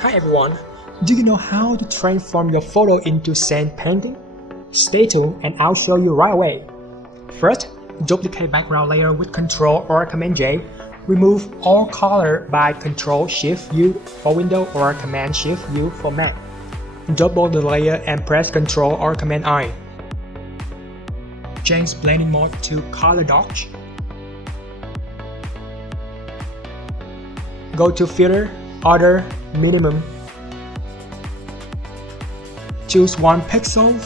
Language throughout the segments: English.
Hi everyone, do you know how to transform your photo into sand painting? Stay tuned and I'll show you right away. First, duplicate background layer with Ctrl or Command J. Remove all color by Ctrl Shift U for Windows or Command Shift U for Mac. Double the layer and press Ctrl or Command I. Change blending mode to color dodge. Go to Filter, Order, Minimum. Choose 1 pixel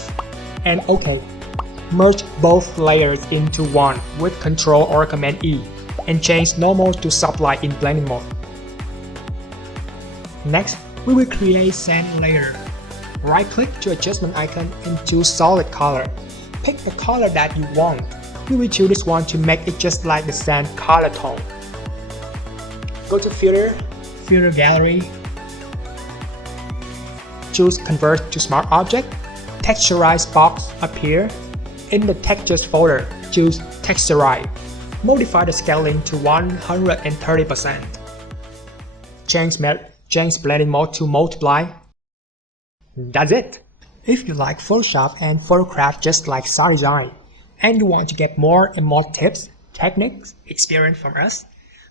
and OK. Merge both layers into one with Ctrl or Command E and change normal to sublight in blending mode. Next, we will create sand layer. Right-click to adjustment icon and choose solid color. Pick the color that you want. We will choose this one to make it just like the sand color tone. Go to Filter, Filter Gallery. Choose Convert to Smart Object. Texturize box appear. In the Textures folder, choose Texturize. Modify the scaling to 130%. Change blending mode to multiply. That's it! If you like Photoshop and photograph just like SADESIGN, and you want to get more and more tips, techniques, experience from us,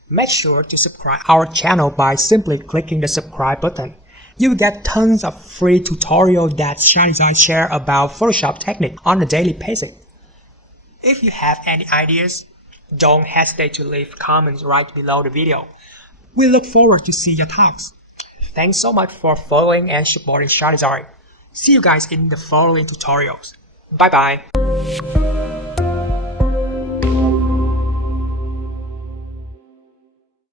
make sure to subscribe our channel by simply clicking the subscribe button. You will get tons of free tutorials that SADESIGN share about Photoshop technique on a daily basis. If you have any ideas, don't hesitate to leave comments right below the video. We look forward to see your thoughts. Thanks so much for following and supporting SADESIGN. See you guys in the following tutorials. Bye bye!